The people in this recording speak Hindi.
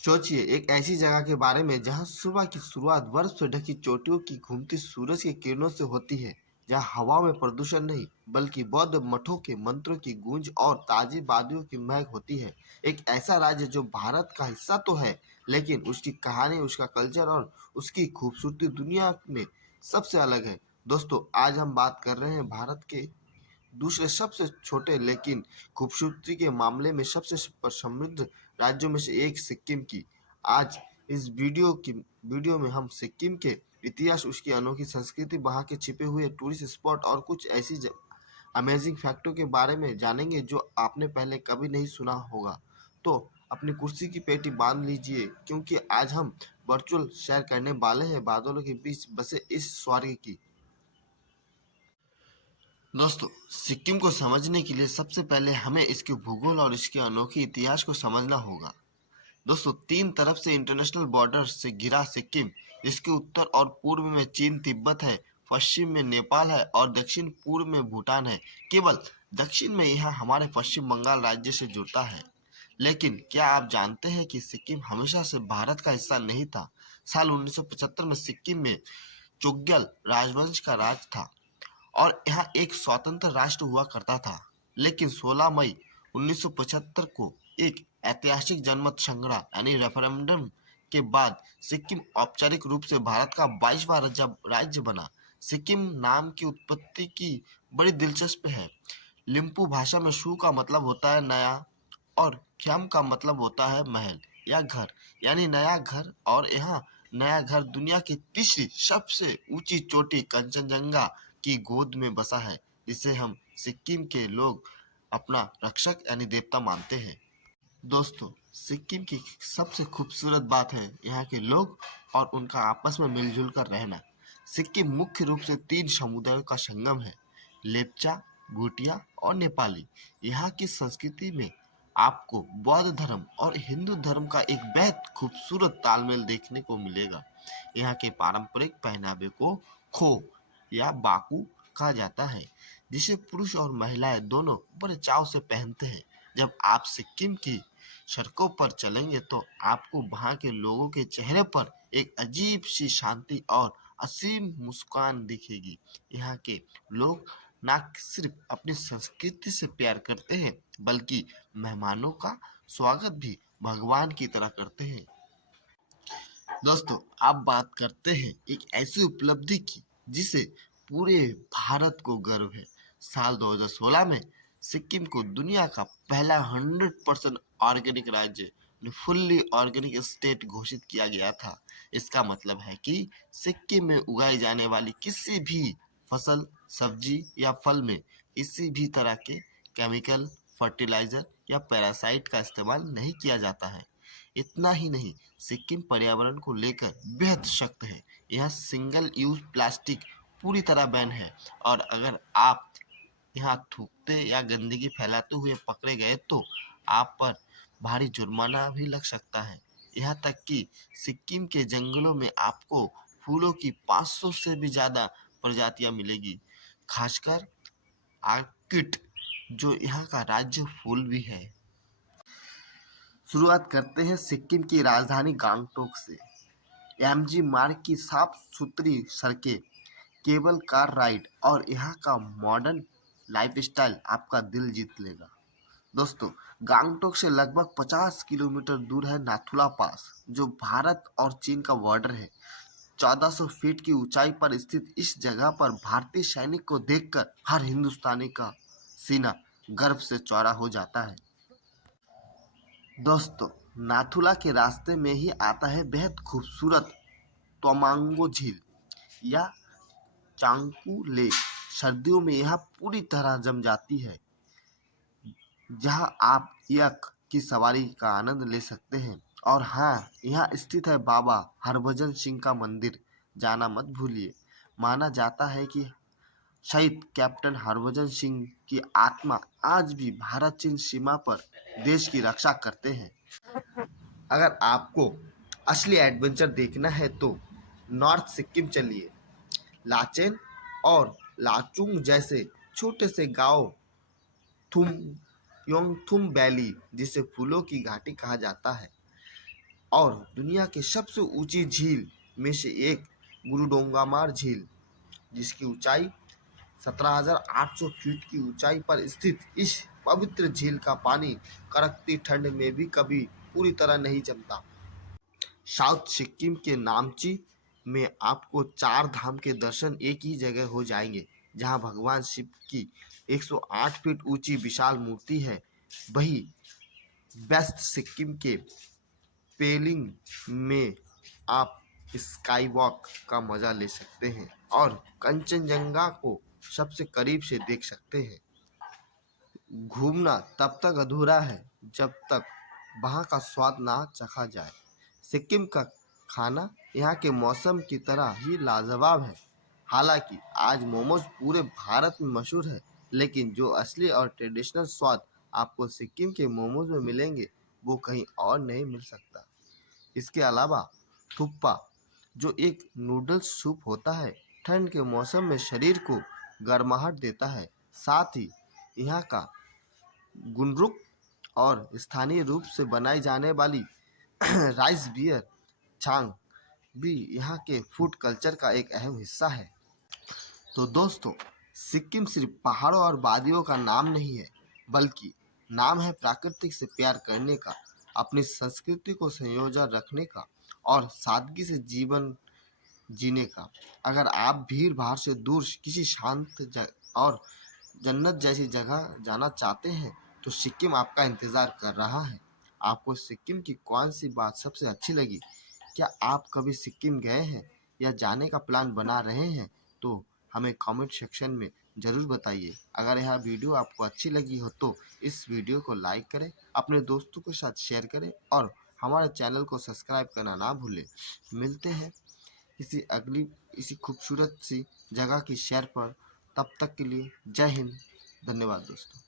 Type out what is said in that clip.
सोचिए एक ऐसी जगह के बारे में जहां सुबह की शुरुआत बर्फ से ढकी चोटियों की घूमती सूरज की किरणों से होती है, जहां हवा में प्रदूषण नहीं बल्कि बौद्ध मठों के मंत्रों की गूंज और ताजी वादियों की महक होती है। एक ऐसा राज्य जो भारत का हिस्सा तो है, लेकिन उसकी कहानी, उसका कल्चर और उसकी खूबसूरती दुनिया में सबसे अलग है। दोस्तों, आज हम बात कर रहे हैं भारत के दूसरे सबसे छोटे लेकिन खूबसूरती के मामले में सबसे समृद्ध राज्यों में से एक सिक्किम की। आज इस वीडियो में हम सिक्किम के इतिहास, उसकी अनोखी संस्कृति, वहाँ के छिपे हुए टूरिस्ट स्पॉट और कुछ ऐसी अमेजिंग फैक्टों के बारे में जानेंगे जो आपने पहले कभी नहीं सुना होगा। तो अपनी कुर्सी की पेटी बांध लीजिए, क्योंकि आज हम वर्चुअल शेयर करने वाले हैं बादलों के बीच बसे इस स्वर्ग की। दोस्तों, सिक्किम को समझने के लिए सबसे पहले हमें इसके भूगोल और इसके अनोखे इतिहास को समझना होगा। दोस्तों, तीन तरफ से इंटरनेशनल बॉर्डर से घिरा सिक्किम, इसके उत्तर और पूर्व में चीन तिब्बत है, पश्चिम में नेपाल है और दक्षिण पूर्व में भूटान है। केवल दक्षिण में यह हमारे पश्चिम बंगाल राज्य से जुड़ता है। लेकिन क्या आप जानते हैं कि सिक्किम हमेशा से भारत का हिस्सा नहीं था? साल 1975 में सिक्किम में चोग्यल राजवंश का राज था और यहाँ एक स्वतंत्र राष्ट्र हुआ करता था। लेकिन 16 मई 1975 को एक ऐतिहासिक जनमत संग्रह यानी रेफरेंडम के बाद सिक्किम औपचारिक रूप से भारत का 22वां राज्य बना। सिक्किम नाम की उत्पत्ति की बड़ी दिलचस्प है। लिम्पू भाषा में शू का मतलब होता है नया और ख्याम का मतलब होता है महल या घर, यानी नया घर। और यहाँ नया घर दुनिया की तीसरी सबसे ऊंची चोटी कंचनजंगा की गोद में बसा है, जिसे हम सिक्किम के लोग अपना रक्षक यानी देवता मानते हैं। दोस्तों, सिक्किम की सबसे खूबसूरत बात है यहाँ के लोग और उनका आपस में मिलजुल कर रहना। सिक्किम मुख्य रूप से तीन समुदायों का संगम है, लेप्चा, भूटिया और नेपाली। यहाँ की संस्कृति में आपको बौद्ध धर्म और हिंदू धर्म का एक बेहद खूबसूरत तालमेल देखने को मिलेगा। यहाँ के पारंपरिक पहनावे को खो या बाकू कहा जाता है, जिसे पुरुष और महिलाएं दोनों बड़े चाव से पहनते हैं। जब आप सिक्किम की सड़कों पर चलेंगे तो आपको वहाँ के लोगों के चेहरे पर एक अजीब सी शांति और असीम मुस्कान दिखेगी। यहाँ के लोग न सिर्फ अपनी संस्कृति से प्यार करते हैं, बल्कि मेहमानों का स्वागत भी भगवान की तरह करते हैं। दोस्तों, आप बात करते हैं एक ऐसी उपलब्धि की जिसे पूरे भारत को गर्व है। साल 2016 में सिक्किम को दुनिया का पहला 100% ऑर्गेनिक राज्य, फुल्ली ऑर्गेनिक स्टेट घोषित किया गया था। इसका मतलब है कि सिक्किम में उगाई जाने वाली किसी भी फसल, सब्जी या फल में किसी भी तरह के केमिकल, फर्टिलाइजर या पैरासाइट का इस्तेमाल नहीं किया जाता है। इतना ही नहीं, सिक्किम पर्यावरण को लेकर बेहद सख्त है। यहाँ सिंगल यूज प्लास्टिक पूरी तरह बैन है और अगर आप यहाँ थूकते या गंदगी फैलाते हुए पकड़े गए तो आप पर भारी जुर्माना भी लग सकता है। यहाँ तक कि सिक्किम के जंगलों में आपको फूलों की 500 से भी ज्यादा प्रजातियां मिलेगी, खासकर आर्किड, जो यहाँ का राज्य फूल भी है। शुरुआत करते हैं सिक्किम की राजधानी गंगटोक से। एमजी मार्ग की साफ सुथरी सड़कें, केबल कार राइड और यहाँ का मॉडर्न लाइफस्टाइल आपका दिल जीत लेगा। दोस्तों, गंगटोक से लगभग 50 किलोमीटर दूर है नाथुला पास, जो भारत और चीन का बॉर्डर है। 1400 फीट की ऊंचाई पर स्थित इस जगह पर भारतीय सैनिक को देखकर हर हिंदुस्तानी का सीना गर्व से चौड़ा हो जाता है। दोस्तों, नाथुला के रास्ते में ही आता है बेहद खूबसूरत तवांगो झील या चांगपू लेक। सर्दियों में यह पूरी तरह जम जाती है, जहां आप यक की सवारी का आनंद ले सकते हैं। और हाँ, यहाँ स्थित है बाबा हरभजन सिंह का मंदिर, जाना मत भूलिए। माना जाता है कि शहीद कैप्टन हरभजन सिंह की आत्मा आज भी भारत चीन सीमा पर देश की रक्षा करते हैं। अगर आपको असली एडवेंचर देखना है तो नॉर्थ सिक्किम चलिए। लाचेन और लाचुंग जैसे छोटे से गांव, थुम योंगथुम वैली, जिसे फूलों की घाटी कहा जाता है, और दुनिया की सबसे ऊंची झील में से एक गुरुडोंगामार झील, जिसकी ऊंचाई 17,800 फीट की ऊंचाई पर स्थित इस पवित्र झील का पानी कड़कती ठंड में भी कभी पूरी तरह नहीं जमता। साउथ सिक्किम के नामची में आपको 4 धाम के दर्शन एक ही जगह हो जाएंगे, जहां भगवान शिव की 108 फीट ऊंची विशाल मूर्ति है। वहीं वेस्ट सिक्किम के पेलिंग में आप स्काई वॉक का मजा ले सकते हैं और कंचनजंगा को सबसे करीब से देख सकते हैं। घूमना तब तक अधूरा है जब तक वहाँ का स्वाद ना चखा जाए। सिक्किम का खाना यहाँ के मौसम की तरह ही लाजवाब है। हालांकि आज मोमोज पूरे भारत में मशहूर है, लेकिन जो असली और ट्रेडिशनल स्वाद आपको सिक्किम के मोमोज में मिलेंगे, वो कहीं और नहीं मिल सकता। इसके अलावा थुप्पा, जो एक नूडल्स सूप होता है, ठंड के मौसम में शरीर को गर्माहट देता है। साथ ही यहाँ का गुनरुक और स्थानीय रूप से बनाई जाने वाली राइस बियर चांग भी यहाँ के फूड कल्चर का एक अहम हिस्सा है। तो दोस्तों, सिक्किम सिर्फ पहाड़ों और वादियों का नाम नहीं है, बल्कि नाम है प्रकृति से प्यार करने का, अपनी संस्कृति को संयोजन रखने का और सादगी से जीवन जीने का। अगर आप भीड़ भाड़ से दूर किसी शांत और जन्नत जैसी जगह जाना चाहते हैं, तो सिक्किम आपका इंतज़ार कर रहा है। आपको सिक्किम की कौन सी बात सबसे अच्छी लगी? क्या आप कभी सिक्किम गए हैं या जाने का प्लान बना रहे हैं? तो हमें कमेंट सेक्शन में ज़रूर बताइए। अगर यह वीडियो आपको अच्छी लगी हो तो इस वीडियो को लाइक करें, अपने दोस्तों के साथ शेयर करें और हमारे चैनल को सब्सक्राइब करना ना भूलें। मिलते हैं इसी खूबसूरत सी जगह की शेयर पर। तब तक के लिए जय हिंद, धन्यवाद दोस्तों।